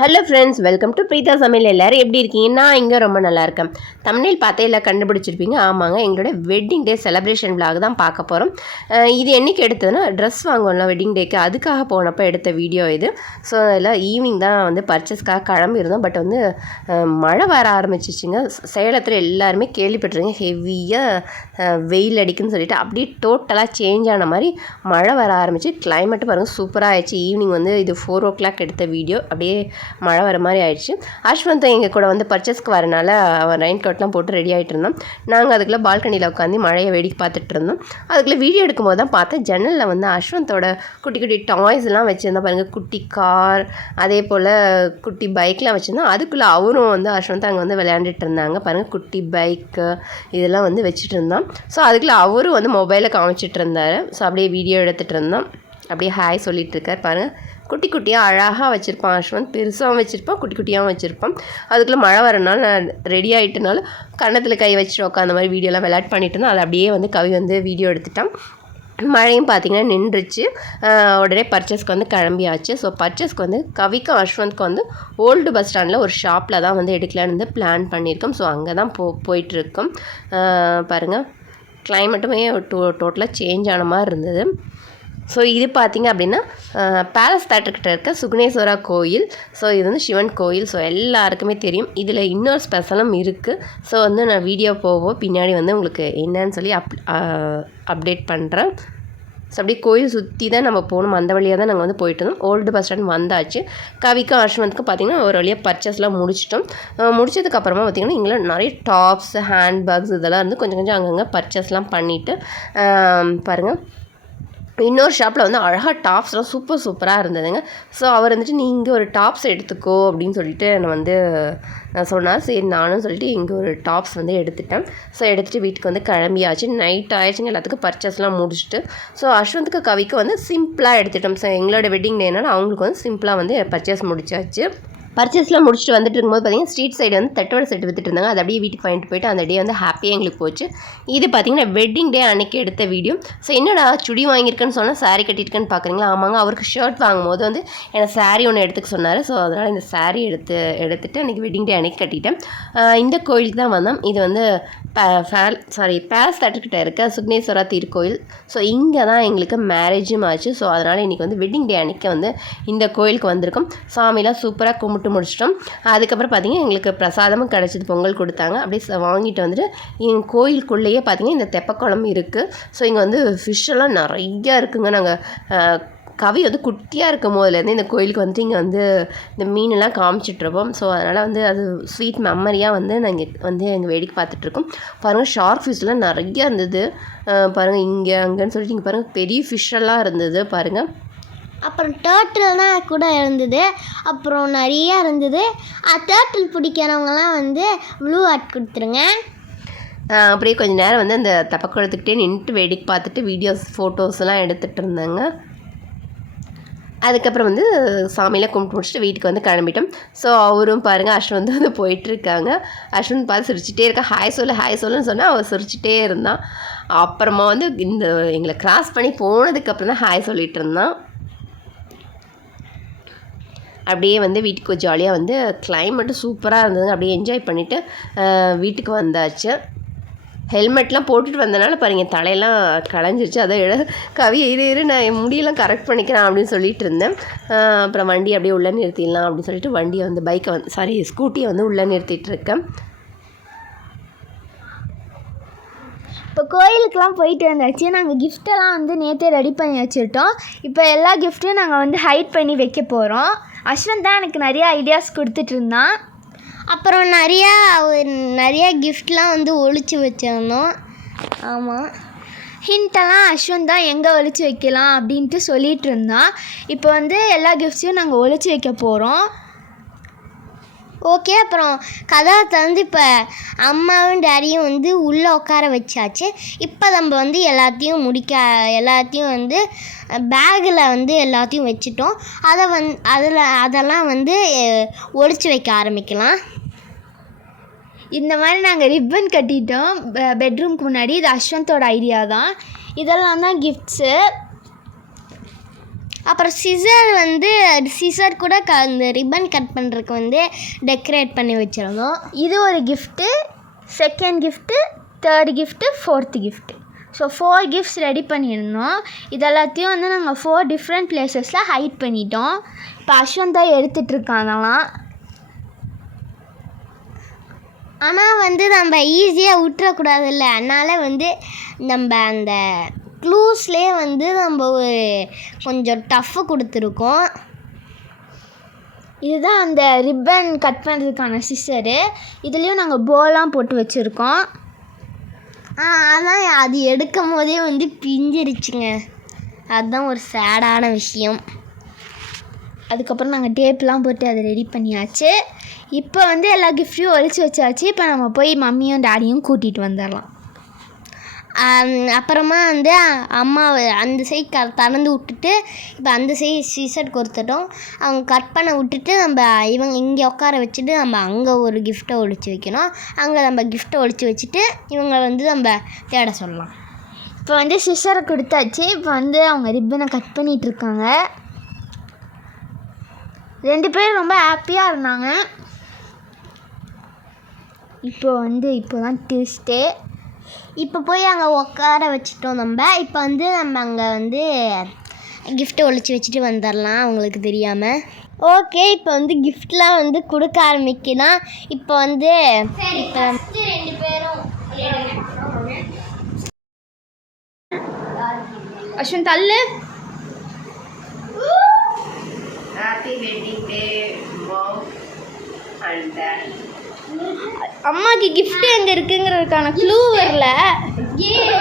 Hello friends, welcome to Preetha சமையல். எல்லோரும் எப்படி இருக்கீங்க? நான் இங்கே ரொம்ப நல்லா இருக்கேன். தம்ப்நெயில் பார்த்தே எல்லாம் கண்டுபிடிச்சிருப்பீங்க. ஆமாங்க, எங்களோட வெட்டிங் டே செலிப்ரேஷன் விலாக் தான் பார்க்க போகிறோம். இது என்றைக்கு எடுத்ததுன்னா, ட்ரெஸ் வாங்குவோம்ல வெட்டிங் டேக்கு, அதுக்காக போனப்போ எடுத்த வீடியோ இது. ஸோ அதில் ஈவினிங் தான் வந்து பர்ச்சேஸ்க்காக கிளம்பியிருந்தோம். பட் வந்து மழை வர ஆரம்பிச்சிச்சுங்க. சேலத்தில் எல்லாருமே கேள்விப்பட்டிருங்க, ஹெவியாக வெயில் அடிக்குன்னு சொல்லிட்டு அப்படியே டோட்டலாக சேஞ்ச் ஆன மாதிரி மழை வர ஆரம்பிச்சு. கிளைமேட்டு பாருங்கள் சூப்பராக ஆயிடுச்சு. ஈவினிங் வந்து இது 4 o'clock எடுத்த வீடியோ. அப்படியே மழை வர மாதிரி ஆயிடுச்சு. அஸ்வந்த் எங்கள் கூட வந்து பர்ச்சேஸ்க்கு வரனால அவன் ரெயின் கோட்லாம் போட்டு ரெடி ஆகிட்டு இருந்தான். நாங்கள் அதுக்குள்ளே பால்கனியில் உட்காந்து மழையை வேடிக்கை பார்த்துட்டு இருந்தோம். அதுக்குள்ளே வீடியோ எடுக்கும்போது தான் பார்த்தேன், ஜன்னலில் வந்து அஸ்வந்தோட குட்டி குட்டி டாய்ஸ்லாம் வச்சுருந்தா பாருங்கள். குட்டி கார், அதே போல் குட்டி பைக்லாம் வச்சுருந்தோம். அதுக்குள்ளே அவரும் வந்து அஸ்வந்த் அங்கே வந்து விளையாண்டுட்டு இருந்தாங்க பாருங்கள். குட்டி பைக்கு இதெல்லாம் வந்து வச்சுட்டு இருந்தான். ஸோ அதுக்குள்ளே அவரும் வந்து மொபைலை காமிச்சிட்டு இருந்தார். ஸோ அப்படியே வீடியோ எடுத்துகிட்டு இருந்தோம். அப்படியே ஹாய் சொல்லிட்டு இருக்கார் பாருங்கள். குட்டி குட்டியாக அழகாக வச்சுருப்பான் அஸ்வந்த். பெருசாகவும் வச்சுருப்பான், குட்டி குட்டியாகவும் வச்சுருப்பான். அதுக்குள்ளே மழை வரனால நான் ரெடி ஆகிட்டனால கன்னத்தில் கை வச்சுட்டு உட்காந்த மாதிரி வீடியோலாம் விளையாட் பண்ணிட்டு இருந்தோம். அதை அப்படியே வந்து கவி வந்து வீடியோ எடுத்துட்டான். மழையும் பார்த்திங்கன்னா நின்றுச்சு. உடனே பர்ச்சேஸ்க்கு வந்து கிளம்பியாச்சு. ஸோ பர்ச்சேஸ்க்கு வந்து கவிக்கும் அஸ்வந்த்க்கு வந்து ஓல்டு பஸ் ஸ்டாண்டில் ஒரு ஷாப்பில் தான் வந்து எடுக்கலான்னு வந்து பிளான் பண்ணியிருக்கோம். ஸோ அங்கே தான் போயிட்டுருக்கோம். பாருங்கள், கிளைமேட்டுமே டோட்டலாக சேஞ்ச் ஆன மாதிரி இருந்தது. ஸோ இது பார்த்திங்க அப்படின்னா பேலஸ் தேட்டர்கிட்ட இருக்க சுகுணேஸ்வரா கோயில். ஸோ இது வந்து சிவன் கோயில். ஸோ எல்லாருக்குமே தெரியும். இதில் இன்னொரு ஸ்பெஷலும் இருக்குது. ஸோ வந்து நான் வீடியோ பின்னாடி வந்து உங்களுக்கு என்னன்னு சொல்லி அப்டேட் பண்ணுறேன். ஸோ அப்படியே கோயில் சுற்றி தான் நம்ம போகணும். அந்த வழியாக தான் நாங்கள் வந்து போயிட்டு இருந்தோம். ஓல்டு பஸ் ஸ்டாண்ட் வந்தாச்சு. கவிக்கும் அஸ்வந்த்க்கும் பார்த்திங்கன்னா ஒரு வழியாக பர்ச்சேஸ்லாம் முடிச்சிட்டோம். முடிச்சதுக்கப்புறமா பார்த்திங்கன்னா இங்கே நிறைய டாப்ஸ், ஹேண்ட் பேக்ஸ் இதெல்லாம் இருந்து கொஞ்சம் கொஞ்சம் அங்கங்கே பர்ச்சேஸ்லாம் பண்ணிவிட்டு பாருங்கள், இன்னொரு ஷாப்பில் வந்து அழகாக டாப்ஸ்லாம் சூப்பராக இருந்ததுங்க. ஸோ அவர் வந்துட்டு நீங்கள் ஒரு டாப்ஸ் எடுத்துக்கோ அப்படின்னு சொல்லிட்டு நான் சொன்னார். சரி நானும் சொல்லிட்டு இங்கே ஒரு டாப்ஸ் வந்து எடுத்துட்டேன். ஸோ எடுத்துகிட்டு வீட்டுக்கு வந்து கிளம்பியாச்சு. நைட் ஆயிடுச்சுங்க. எல்லாத்துக்கும் பர்ச்சேஸ்லாம் முடிச்சுட்டு ஸோ அஸ்வந்த்க்கு கவிக்கு வந்து சிம்பிளாக எடுத்துட்டோம். ஸோ எங்களோட வெட்டிங் டேனால அவங்களுக்கு வந்து சிம்பிளாக வந்து பர்ச்சேஸ் முடிச்சாச்சு. பர்ச்சேஸ்லாம் முடிச்சுட்டு வந்துட்டு இருக்கும்போது பார்த்திங்கன்னா ஸ்ட்ரீட் சைடு வந்து தட்டோட செட்டு வித்துட்டு இருந்தாங்க. அதை அப்படியே வீட்டுக்கு வாங்கிட்டு போயிட்டு அந்த டே வந்து ஹாப்பியாக எங்களுக்கு போச்சு. இது பார்த்திங்கன்னா வெட்டிங் டே அன்றைக்கி எடுத்த வீடியோ. ஸோ என்னடா சுடி வாங்கியிருக்கேன்னு சொன்னால் சாரீ கட்டியிருக்கேன்னு பார்க்குறீங்களா? ஆமாங்க, அவருக்கு ஷர்ட் வாங்கும்போது வந்து எனக்கு சாரீ ஒன்று எடுத்துக்க சொன்னார். ஸோ அதனால் இந்த சாரீ எடுத்துகிட்டு அன்றைக்கி வெட்டிங் டே அன்றைக்கி கட்டிட்டேன். இந்த கோயிலுக்கு தான் வந்தோம். இது வந்து பேலஸ் தேட்டர்கிட்ட இருக்க சுக்னேஸ்வரா திருக்கோயில். ஸோ இங்கே தான் எங்களுக்கு மேரேஜும் ஆச்சு. ஸோ அதனால் இன்றைக்கி வந்து வெட்டிங் டே அன்றைக்கி வந்து இந்த கோயிலுக்கு வந்திருக்கோம். சாமிலாம் சூப்பராக கும்பிட்டு முடிச்சிட்டோம். அதுக்கப்புறம் பார்த்திங்கன்னா எங்களுக்கு பிரசாதமும் கிடச்சிது. பொங்கல் கொடுத்தாங்க. அப்படியே வாங்கிட்டு வந்துட்டு எங்கள் கோயிலுக்குள்ளேயே பார்த்திங்கன்னா இந்த தெப்பக்குளம் இருக்குது. ஸோ இங்கே வந்து ஃபிஷ்ஷெல்லாம் நிறையா இருக்குங்க. நாங்கள் கவி வந்து குட்டியாக இருக்கும் போதுலேருந்து இந்த கோயிலுக்கு வந்துட்டு இங்கே வந்து இந்த மீனெல்லாம் காமிச்சிட்ருப்போம். ஸோ அதனால் வந்து அது ஸ்வீட் மெமரியாக வந்து நாங்கள் வந்து எங்கள் வேடிக்கை பார்த்துட்ருக்கோம். பாருங்கள், ஷார்க் ஃபிஷ்லாம் நிறையா இருந்தது. பாருங்கள், இங்கே அங்கேன்னு சொல்லிட்டு இங்கே பாருங்கள் பெரிய ஃபிஷ்ஷெல்லாம் இருந்தது பாருங்கள். அப்புறம் டேர்ட்டில்னால் கூட இருந்தது. அப்புறம் நிறையா இருந்தது. டேர்ட்டில் பிடிக்கிறவங்கலாம் வந்து ப்ளூ ஆர்ட் கொடுத்துருங்க. அப்படியே கொஞ்சம் நேரம் வந்து அந்த தப்பக்குளத்துக்கிட்டே நின்றுட்டு வேடிக்கை பார்த்துட்டு வீடியோஸ் ஃபோட்டோஸ்லாம் எடுத்துகிட்டு இருந்தாங்க. அதுக்கப்புறம் வந்து சாமியெல்லாம் கும்பிட்டு முடிச்சுட்டு வீட்டுக்கு வந்து கிளம்பிட்டோம். ஸோ அவரும் பாருங்கள் அஸ்வந்த் வந்து போயிட்டுருக்காங்க. அஸ்வந்த் பார்த்து சிரிச்சிட்டே இருக்கா. ஹாய் சொல்லுன்னு சொன்னால் அவர் சிரிச்சிட்டே இருந்தான். அப்புறமா வந்து இந்த எங்களை கிராஸ் பண்ணி போனதுக்கப்புறம் தான் ஹாய் சொல்லிகிட்டு இருந்தான். அப்படியே வந்து வீட்டுக்கு ஜாலியாக வந்து கிளைமேட்டு சூப்பராக இருந்தது. அப்படியே என்ஜாய் பண்ணிவிட்டு வீட்டுக்கு வந்தாச்சு. ஹெல்மெட்லாம் போட்டுட்டு வந்தனால பாருங்கள் தலையெல்லாம் களைஞ்சிருச்சு. அதை கவி இரு நான் என் முடியெல்லாம் கரெக்ட் பண்ணிக்கிறேன் அப்படின்னு சொல்லிட்டு இருந்தேன். அப்புறம் வண்டி அப்படியே உள்ளே நிறுத்திடலாம் அப்படின்னு சொல்லிட்டு வண்டியை வந்து ஸ்கூட்டியை வந்து உள்ளே நிறுத்திட்டு இருக்கேன். இப்போ கோயிலுக்கெலாம் போயிட்டு வந்தாச்சு. நாங்கள் கிஃப்டெல்லாம் வந்து நேற்றே ரெடி பண்ணி வச்சுருட்டோம். இப்போ எல்லா கிஃப்ட்டையும் நாங்கள் வந்து ஹைட் பண்ணி வைக்க போகிறோம். அஸ்வந்த் தான் எனக்கு நிறையா ஐடியாஸ் கொடுத்துட்டு இருந்தான். அப்புறம் நிறையா கிஃப்ட்லாம் வந்து ஒழிச்சு வச்சிருந்தோம். ஆமாம், ஹிண்டெல்லாம் அஸ்வந்த் தான் எங்கே ஒழிச்சு வைக்கலாம் அப்படின்ட்டு சொல்லிகிட்டு இருந்தான். இப்போ வந்து எல்லா கிஃப்ட்ஸையும் நாங்கள் ஒழிச்சு வைக்க போகிறோம். ஓகே, அப்புறம் கதவை திறந்து இப்போ அம்மாவும் டேடியும் வந்து உள்ளே உட்கார வச்சாச்சு. இப்போ நம்ம வந்து எல்லாத்தையும் வந்து பேக்கில் வந்து எல்லாத்தையும் வச்சுட்டோம். அதெல்லாம் வந்து ஒழிச்சு வைக்க ஆரம்பிக்கலாம். இந்த மாதிரி நாங்கள் ரிப்பன் கட்டிட்டோம் பெட்ரூம்க்கு முன்னாடி. இது அஸ்வந்தோட ஐடியா தான். இதெல்லாம் தான் கிஃப்ட்ஸு. அப்புறம் சிசர் கூட இந்த ரிப்பன் கட் பண்ணுறதுக்கு வந்து டெக்கரேட் பண்ணி வச்சுருந்தோம். இது ஒரு gift, second gift, third gift, fourth gift. So 4 gifts ready பண்ணியிருந்தோம். இது எல்லாத்தையும் வந்து நாங்கள் 4 டிஃப்ரெண்ட் பிளேசஸில் ஹைட் பண்ணிட்டோம். இப்போ அஸ்வந்தா எடுத்துகிட்ருக்காங்களாம். ஆனால் வந்து நம்ம ஈஸியாக விட்டுறக்கூடாதுல்ல, அதனால் வந்து நம்ம அந்த க்ளூஸ்லேயே வந்து நம்ம ஒரு கொஞ்சம் டஃப்பு கொடுத்துருக்கோம். இதுதான் அந்த ரிப்பன் கட் பண்ணுறதுக்கான சிசரு. இதுலேயும் நாங்கள் போலாம் போட்டு வச்சுருக்கோம். ஆனால் அது எடுக்கும் போதே வந்து பிஞ்சிருச்சுங்க. அதுதான் ஒரு சேடான விஷயம். அதுக்கப்புறம் நாங்கள் டேப்லாம் போட்டு அதை ரெடி பண்ணியாச்சு. இப்போ வந்து எல்லா கிஃப்ட்டையும் ஒழிச்சு வச்சாச்சு. இப்போ நம்ம போய் மம்மியும் டாடியும் கூட்டிகிட்டு வந்துடலாம். அப்புறமா வந்து அம்மாவை அந்த சைடு திறந்து விட்டுட்டு இப்போ அந்த சைடு சீசர் கொடுத்துட்டோம். அவங்க கட் பண்ண விட்டுட்டு நம்ம இவங்க இங்கே உட்கார வச்சுட்டு நம்ம அங்கே ஒரு கிஃப்ட்டை ஒழிச்சு வைக்கணும். அங்கே நம்ம கிஃப்ட்டை ஒழிச்சு வச்சுட்டு இவங்க வந்து நம்ம தேட சொல்லலாம். இப்போ வந்து சிசரை கொடுத்தாச்சு. இப்போ வந்து அவங்க ரிப்பனை கட் பண்ணிகிட்ருக்காங்க. 2 பேரும் ரொம்ப ஹாப்பியாக இருந்தாங்க. இப்போ தான் ட்விஸ்ட்டே. இப்போ போய் அங்கே உட்கார வச்சுட்டோம் நம்ம. இப்போ வந்து நம்ம அங்கே வந்து கிஃப்ட்டை ஒழிச்சு வச்சுட்டு வந்துடலாம் அவங்களுக்கு தெரியாமல். ஓகே, இப்போ வந்து கிஃப்ட்லாம் வந்து கொடுக்க ஆரம்பிக்கலாம். இப்போ வந்து இப்போ 2 பேரும் அஸ்வந்த் தள்ளு. Happy wedding day mom and dad. அம்மாக்கு கிஃப்ட் எங்கே இருக்குங்கிறதுக்கான க்ளூ வரல.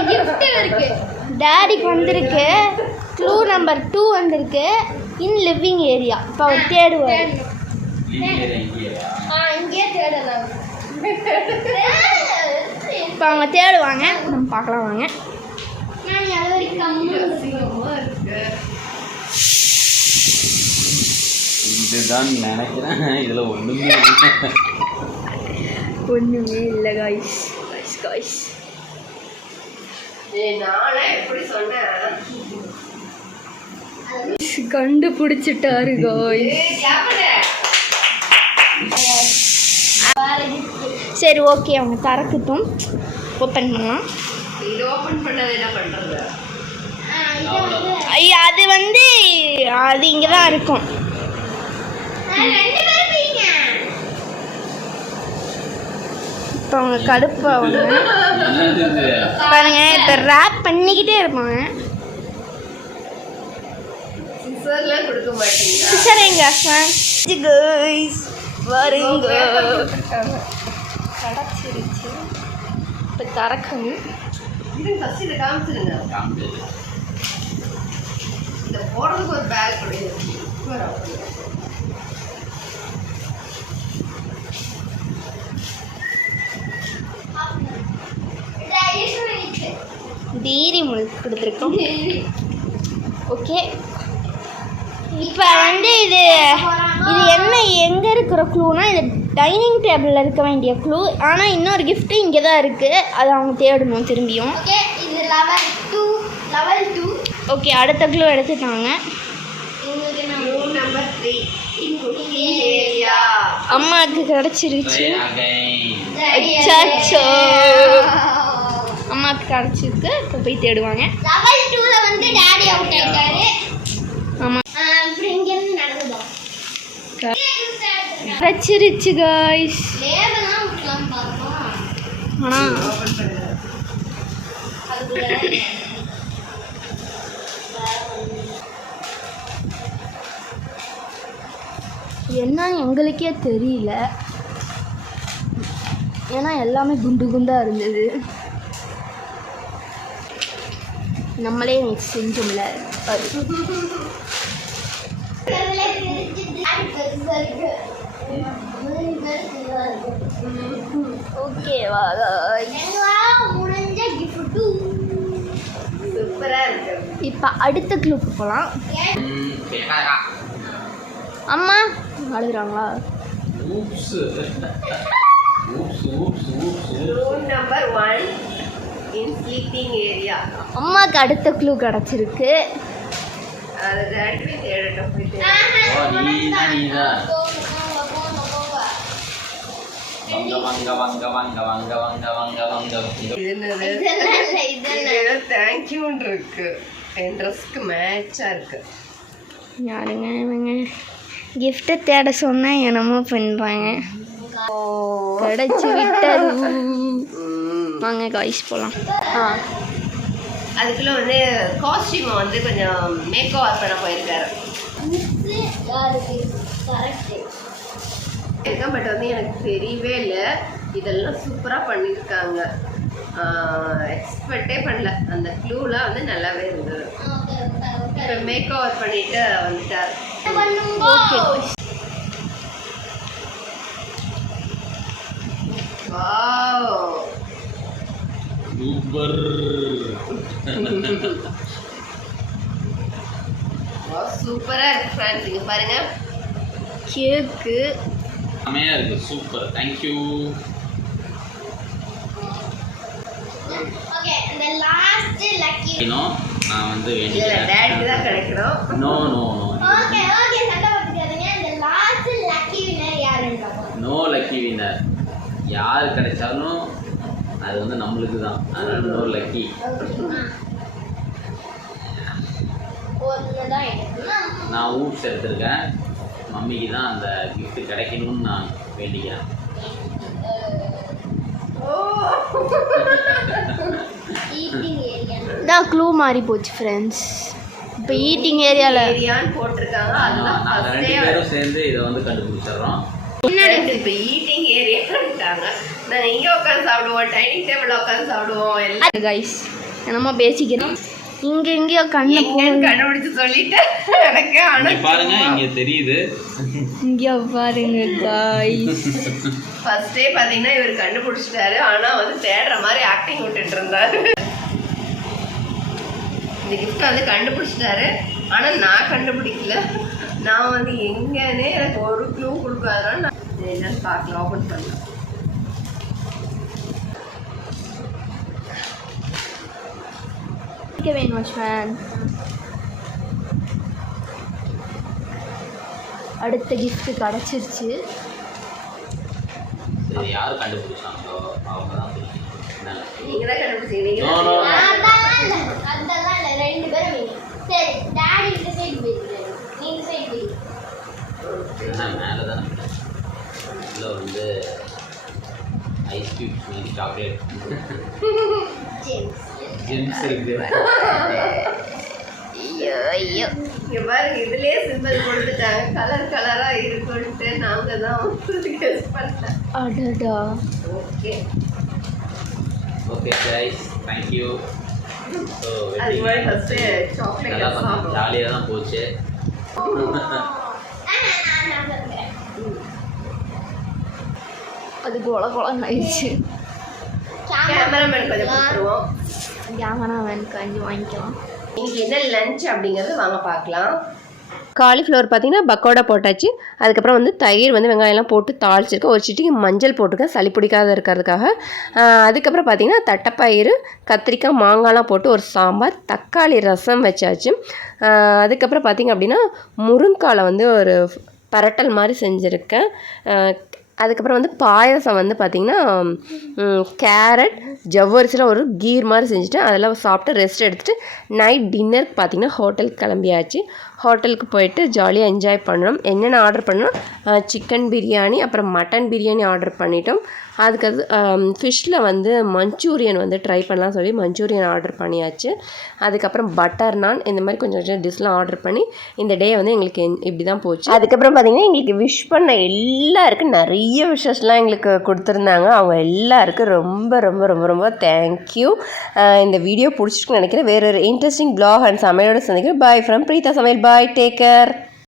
கிஃப்ட் இருக்கு, டேடிக்கு வந்திருக்கு. க்ளூ நம்பர் 2 வந்திருக்கு, இன் லிவிங் ஏரியா. இப்போ அவர் தேடுவார். இங்கே தேடலாம். இப்போ அவங்க தேடுவாங்க, நம்ம பார்க்கலாம் வாங்க. இதுதான் நினைக்கிறேன். இதில் ஒன்றுமே இல்லை காய்ஸ். நானே எப்படி சொன்னேன், கண்டுபிடிச்சிட்டாரு காய்ஸ். சரி ஓகே, அவங்க திறக்கட்டும். ஓப்பன் பண்ணலாம். இது ஓப்பன் பண்ணது என்ன பண்ணுறது? ஐயா அது வந்து அது இங்கே தான் இருக்கும். இப்போ அவங்க கடுப்பாங்க பாருங்க. இப்போ ரேப் பண்ணிக்கிட்டே இருப்பாங்க. சிசர்லாம் கொடுக்க மாட்டீங்களா? சிஸ்டர் எங்க கைஸ் வருங்க. கிடச்சிருச்சு. இப்போ திறக்கணும். இது ஃபஸ்ட் இதை காமிச்சிருங்க. இந்த போடுறதுக்கு ஒரு பேக் கொடுங்க. டீரி முழுக்கு கொடுத்துருக்கோம். ஓகே, இப்போ வந்து இது என்ன எங்கே இருக்கிற க்ளூனா, இது டைனிங் டேபிளில் இருக்க வேண்டிய க்ளூ. ஆனால் இன்னொரு கிஃப்ட்டு இங்கே தான் இருக்குது, அதை அவங்க தேடணும் திரும்பியும். இது லெவல் 2. ஓகே, அடுத்த க்ளூ எடுத்துட்டாங்க. Number 3 area. அம்மாவுக்கு கிடச்சிருச்சு. அச்சோ, அம்மாவுக்கு கிடச்சிருக்கு. இப்போ போய் தேடுவாங்க. லெவல் 2ல வந்து டாடி அவுட் ஆயிட்டாரு. ஆமாம், அப்புறம் இங்க இருந்து நடந்துடும். கிடச்சிருச்சு காய்ஸ். லேபெல்லாம் விட்டுலாம் பார்ப்போம். ஆனால் ஓப்பன் பண்ணுங்க. அதுக்குள்ள என்னன்னு எங்களுக்கே தெரியல. ஏன்னா எல்லாமே குண்டு குண்டாக இருந்தது. நம்மளே செஞ்சோம்ல அது. ஓகேவா? முடிஞ்ச கிஃப்ட் சூப்பராக இருக்கு. இப்போ அடுத்த க்ளூக்கு போகலாம். அம்மா அழுகுறாங்களா? ரூம் நம்பர் 1 இன் ஸ்லீப்பிங் ஏரியா. அம்மாவுக்கு அடுத்த க்ளூ கிடச்சிருக்கு. அது டேடி தேடட்டும் போயிட்டு. நீதான் வாங்க வாங்க வாங்க வாங்க வாங்க வாங்க வாங்க வாங்க. இது என்னது? ஏதோ தேங்க்யூன்னு இருக்கு. என் ட்ரெஸ்க்கு மேட்சாக இருக்கு. யாருங்க இவங்க கிஃப்ட்டை தேட சொன்னால் என்னமோ பண்ணுறாங்க. கிடச்சி விட்டது. வாங்க காய்ஸ் போகலாம். அதுக்குள்ளே வந்து காஸ்டியூமை வந்து கொஞ்சம் மேக் ஓவர் பண்ண போயிருக்காரு. பட் வந்து எனக்கு தெரியவே இல்லை. இதெல்லாம் சூப்பராக பண்ணியிருக்காங்க. எக்ஸ்பெக்டே பண்ணல. அந்த க்ளூலாம் வந்து நல்லாவே இருந்தது. இப்போ மேக் ஓவர் பண்ணிட்டு வந்துட்டார். Wow super. சூப்பராக இருக்கு ஃப்ரெண்ட்ஸ். இங்கே பாருங்க கேக்கு செமையாக இருக்கு. சூப்பர். தேங்க்யூ. நான் வந்து டேடி தான் கிடைக்கணும். No no no no lucky winner. யார் கிடைச்சாலும் அது வந்து நம்மளுக்கு தான். அதனால நோ லக்கி. நான் ஊப்ஸ் எடுத்திருக்கேன். மம்மிக்கு தான் அந்த கிஃப்ட் கிடைக்கணும்னு நான் வேண்டிக்கிறேன். இதான் க்ளூ மாறி போச்சு ஃப்ரெண்ட்ஸ். இப்போ ஈட்டிங் ஏரியான்னு போட்டிருக்காங்க. நாங்கள் 2 பேரும் சேர்ந்து இதை வந்து கண்டுபிடிச்சிடுறோம். இப்போ ஈட்டிங் ஏரியாட்டாங்க. நாங்கள் இங்கே உட்காந்து சாப்பிடுவோம், டைனிங் டேபிள் உட்காந்து சாப்பிடுவோம். எல்லாம் கைஸ் என்னமோ பேசிக்கிறோம். எங்கேயோ கண்டுபிடிச்சு சொல்லிட்டேன் எனக்கு. ஆனால் பாருங்க இங்கே தெரியுது. இங்கே பாருங்க கைஸ். ஃபர்ஸ்டே பார்த்தீங்கன்னா இவர் கண்டுபிடிச்சிட்டாரு. ஆனால் வந்து தேடுற மாதிரி ஆக்டிங் விட்டுட்டு இருந்தாரு. இந்த கிஃப்ட் வந்து கண்டுபிடிச்சிட்டாரு. ஆனால் நான் கண்டுபிடிக்கல. நான் வந்து எங்கன்னே எனக்கு ஒரு க்ளூ கொடுக்காதனால நான் என்னன்னு பார்க்கலாம். ஓப்பன் பண்ணலாம். அடுத்த கிஃப்ட் கிடச்சிருச்சு. சரி, யார் கண்டுபிடிச்சாங்களோ அவங்க தான் நீங்க தான் கண்டுபிடிச்சீங்க. மேலே தான் இதில் வந்து ஐஸ் கியூப்ஸ் மாதிரி சாக்லேட் ஜெம்ஸ் இருக்கு. ஐயோ இங்கே பாருங்க, இதுலேயே சிம்பிள் கொடுத்துட்டாங்க. கலர் கலராக இருக்குன்ட்டு நாங்கள் தான் கெஸ் பண்ணேன். அடடா. Okay okay guys, thank you. So அது மாதிரி ஃபஸ்ட்டு சாக்லேட் நல்லா ஜாலியாக தான் போச்சு. அது குளம் ஆயிடுச்சு. கேமராமேன் கொஞ்சம் கொடுத்துருவோம். கேமராமேன் கொஞ்சம் வாங்கிக்கலாம். இன்னைக்கு என்ன லஞ்ச் அப்படிங்கிறது வாங்க பார்க்கலாம். காலிஃப்ளவர் பார்த்தீங்கன்னா பக்கோடா போட்டாச்சு. அதுக்கப்புறம் வந்து தயிர் வந்து வெங்காயம்லாம் போட்டு தாளிச்சிருக்கேன். ஒரு சிட்டிக்கு மஞ்சள் போட்டிருக்கேன் சளி பிடிக்காத இருக்கிறதுக்காக. அதுக்கப்புறம் பார்த்தீங்கன்னா தட்டைப்பயிறு, கத்திரிக்காய், மாங்காய்லாம் போட்டு ஒரு சாம்பார், தக்காளி ரசம் வச்சாச்சு. அதுக்கப்புறம் பார்த்திங்க அப்படின்னா முருங்காலை வந்து ஒரு பரட்டல் மாதிரி செஞ்சுருக்கேன். அதுக்கப்புறம் வந்து பாயசம் வந்து பார்த்திங்கன்னா கேரட் ஜவ்வரிசியில் ஒரு கீர் மாதிரி செஞ்சுட்டு அதெல்லாம் சாப்பிட்டு ரெஸ்ட் எடுத்துகிட்டு நைட் டின்னருக்கு பார்த்திங்கன்னா ஹோட்டலுக்கு கிளம்பியாச்சு. ஹோட்டலுக்கு போயிட்டு ஜாலியாக என்ஜாய் பண்ணோம். என்னென்ன ஆர்டர் பண்ணோம், சிக்கன் பிரியாணி அப்புறம் மட்டன் பிரியாணி ஆர்டர் பண்ணிட்டோம். அதுக்கு ஃபிஷ்ஷில் வந்து மஞ்சூரியன் வந்து ட்ரை பண்ணலாம் சொல்லி மஞ்சூரியன் ஆர்டர் பண்ணியாச்சு. அதுக்கப்புறம் பட்டர் நான் இந்த மாதிரி கொஞ்சம் கொஞ்சம் டிஷ்லாம் ஆர்டர் பண்ணி இந்த டே வந்து எங்களுக்கு இப்படி தான் போச்சு. அதுக்கப்புறம் பார்த்திங்கன்னா எங்களுக்கு விஷ் பண்ண எல்லாருக்கும் நிறைய விஷஸ்லாம் எங்களுக்கு கொடுத்துருந்தாங்க. அவங்க எல்லாருக்கும் ரொம்ப ரொம்ப ரொம்ப ரொம்ப தேங்க்யூ. இந்த வீடியோ பிடிச்சிருக்குன்னு நினைக்கிறேன். வேறு ஒரு இன்ட்ரெஸ்டிங் ப்ளாக் அண்ட் சமையலோட சந்திக்கிறேன். பாய் ஃப்ரம் பிரீதா சமையல். பாய், டேக் கேர்.